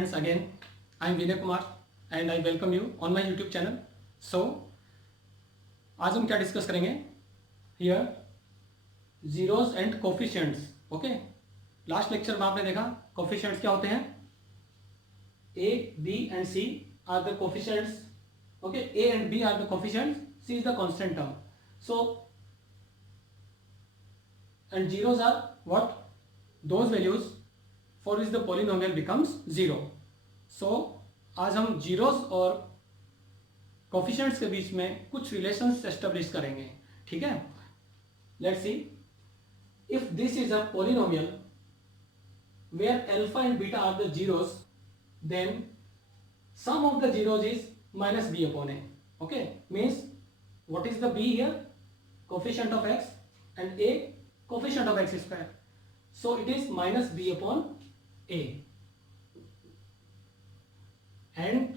friends, again I am Vinay Kumar and I welcome you on my YouTube channel. So आज हम क्या discuss करेंगे here zeros and coefficients. Okay, last lecture में आपने देखा coefficients क्या होते हैं. A B and C are the coefficients. Okay, A and B are the coefficients, C is the constant term. So and zeros are what? Those values for which the polynomial becomes zero. So आज हम zeros और coefficients के बीच में कुछ relations establish करेंगे. ठीक है, let's see. If this is a polynomial where alpha and beta are the zeros, then sum of the zeros is minus B upon A. Okay, means what is the B here? Coefficient of x, and a coefficient of x square. So it is minus b upon a, and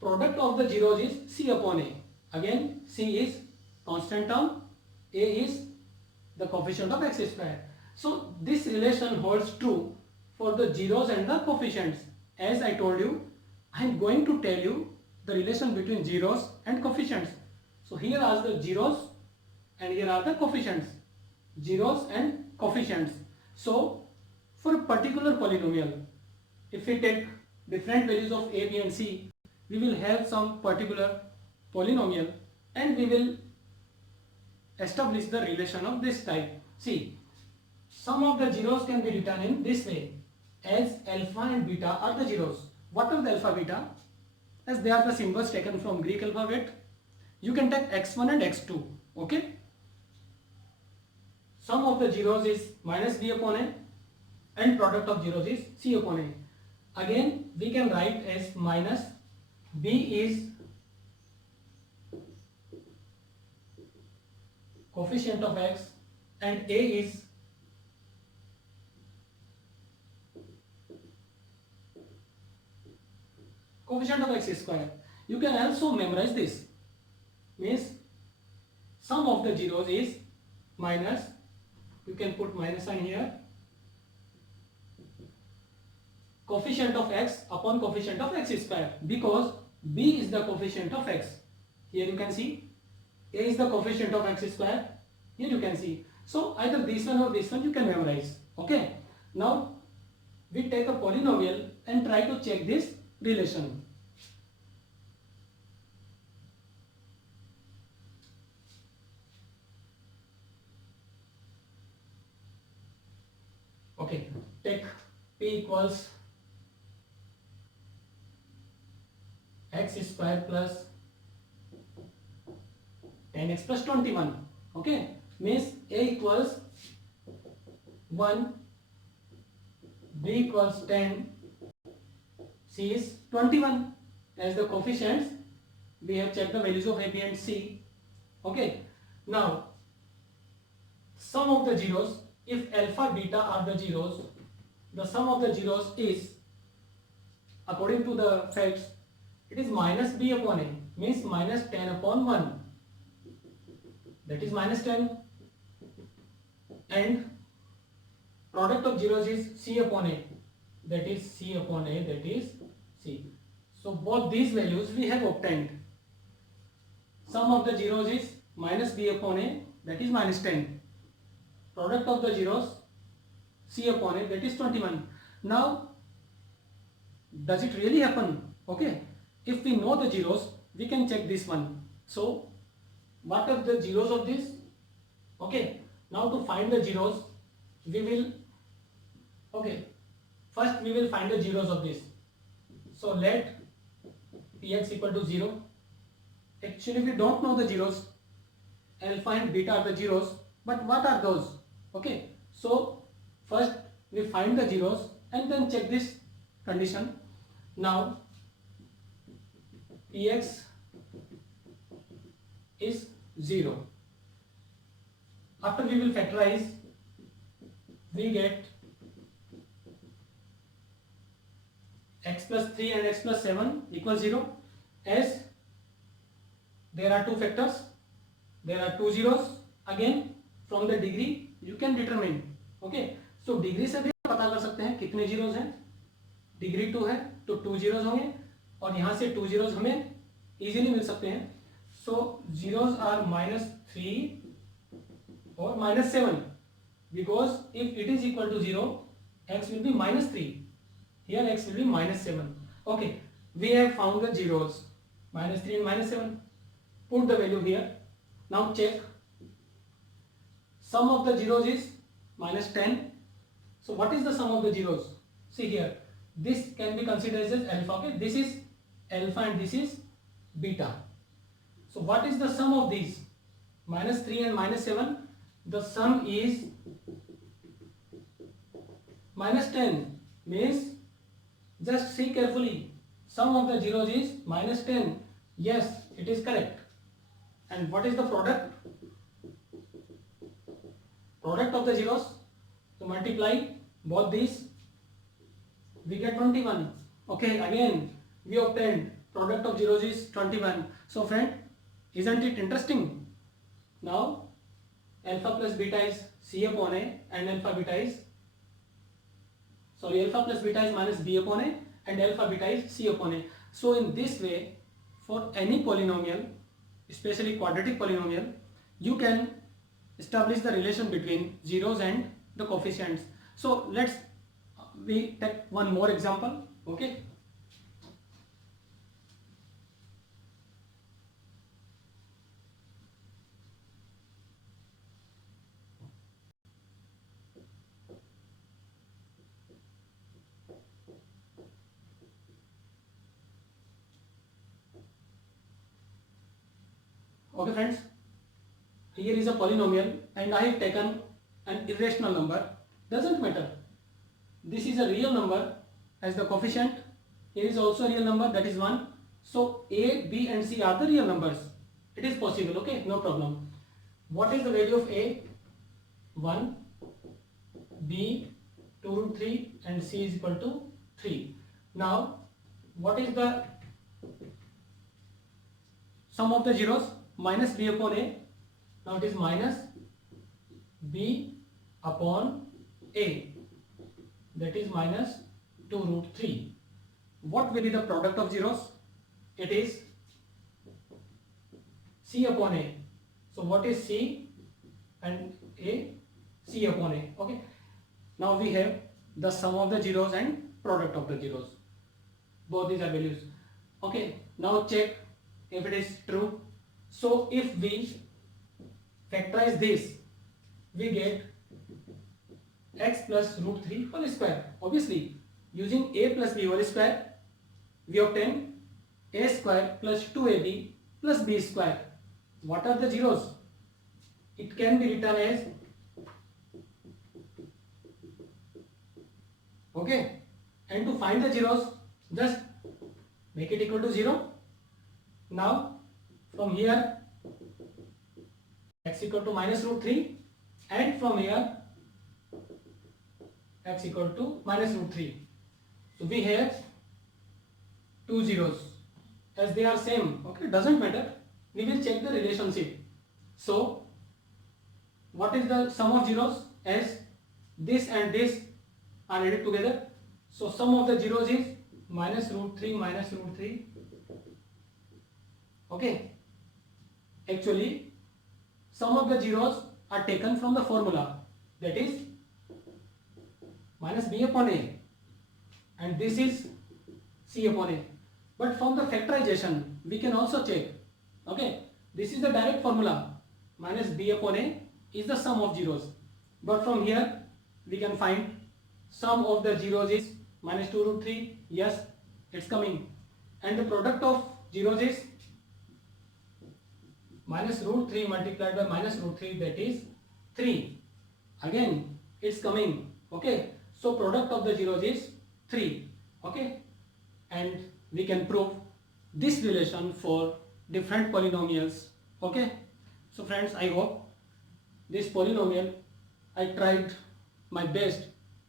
product of the zeros is c upon a. Again, c is constant term, a is the coefficient of x square. So this relation holds true for the zeros and the coefficients. As I told you, I am going to tell you the relation between zeros and coefficients. So here are the zeros and here are the coefficients. Zeros and coefficients. So for a particular polynomial, if we take different values of a, b and c, we will have some particular polynomial and we will establish the relation of this type. See, some of the zeros can be written in this way, as alpha and beta are the zeros. What are the alpha beta? As they are the symbols taken from Greek alphabet. You can take x1 and x2. Okay, sum of the zeros is minus b upon a and product of zeros is c upon a. Again we can write as minus b is coefficient of x and a is coefficient of x square. You can also memorize this. Means sum of the zeros is minus, you can put minus sign here, coefficient of x upon coefficient of x square, because b is the coefficient of x. Here you can see a is the coefficient of x square, here you can see. So either this one or this one you can memorize. Okay, now we take a polynomial and try to check this relation. Okay, take p equals x square plus 10x plus 21. Okay, means a equals 1, b equals 10, c is 21. As the coefficients, we have checked the values of a, b and c. Okay, now sum of the zeros, if alpha beta are the zeros, the sum of the zeros is, according to the facts, it is minus b upon a, means minus 10 upon 1, that is minus 10, and product of zeros is c upon a, that is c upon a, that is c. So both these values we have obtained. Sum of the zeros is minus b upon a, that is minus 10. Product of the zeros c upon a, that is 21. Now does it really happen? Okay, if we know the zeros, we can check this one. So what are the zeros of this? Okay, now to find the zeros, we will, okay, first we will find the zeros of this. So let px equal to 0. Actually we don't know the zeros, alpha and beta are the zeros, but what are those? Okay, so first we find the zeros and then check this condition. Now px is 0. After we will factorize, we get x plus 3 and x plus 7 equals 0. As there are two factors, there are two zeros. Again, from the degree you can determine. Okay, so degree से भी पता कर सकते हैं कितने zeros हैं. Degree 2 है तो 2 जीरोज होंगे और यहां से 2 जीरोज हमें इजीली मिल सकते हैं. सो जीरोज आर -3 और -7 because if it is equal to 0 x will be -3, here x will be -7. Okay, we have found the zeros -3 and -7. Put the value here. Now check. Sum of the zeros is -10. So what is the sum of the zeros? See here, this can be considered as alpha. Okay, this is alpha and this is beta. So what is the sum of these? -3 and -7. The sum is -10, means just see carefully. Sum of the zeros is -10. Yes, it is correct. And what is the product? Product of the zeros. So multiply both these, we get 21. Okay, again we obtained product of zeros is 21. So friend, isn't it interesting? Now alpha plus beta is c upon a and alpha beta is alpha plus beta is minus b upon a and alpha beta is c upon a. So in this way, for any polynomial, especially quadratic polynomial, you can establish the relation between zeros and the coefficients. So let's we take one more example. Okay, okay friends, here is a polynomial and I have taken an irrational number. Doesn't matter, this is a real number as the coefficient. Here is also a real number, that is 1. So a, b and c are the real numbers. It is possible. Okay, no problem. What is the value of a? 1, b 2√3 and c is equal to 3. Now what is the sum of the zeros? Minus b upon a. Now it is minus b upon a, that is minus 2√3. What will be the product of zeros? It is c upon a. So what is c and a? C upon a. Okay, now we have the sum of the zeros and product of the zeros. Both these are values. Okay, now check if it is true. So if we factorize this, we get x plus √3 whole square. Obviously, using a plus b whole square, we obtain a square plus 2ab plus b square. What are the zeros? It can be written as, okay, and to find the zeros, just make it equal to 0. Now from here x equal to minus √3 and from here x equal to minus √3. So we have two zeros as they are same. Okay, doesn't matter, we will check the relationship. So what is the sum of zeros? As this and this are added together, so sum of the zeros is minus √3 minus √3. Okay, actually sum of the zeros are taken from the formula, that is minus b upon a, and this is c upon a. But from the factorization we can also check. Okay, this is the direct formula, minus b upon a is the sum of zeros, but from here we can find sum of the zeros is minus 2√3. Yes, it's coming, and the product of zeros is minus √3 multiplied by minus √3, that is 3. Again it's coming. Okay, so product of the zeros is 3. Okay, and we can prove this relation for different polynomials. Okay, so friends, I hope this polynomial, I tried my best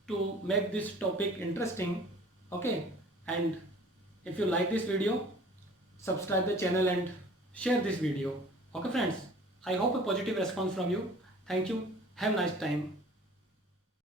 to make this topic interesting. Okay, and if you like this video, subscribe the channel and share this video. Okay friends, I hope a positive response from you. Thank you. Have a nice time.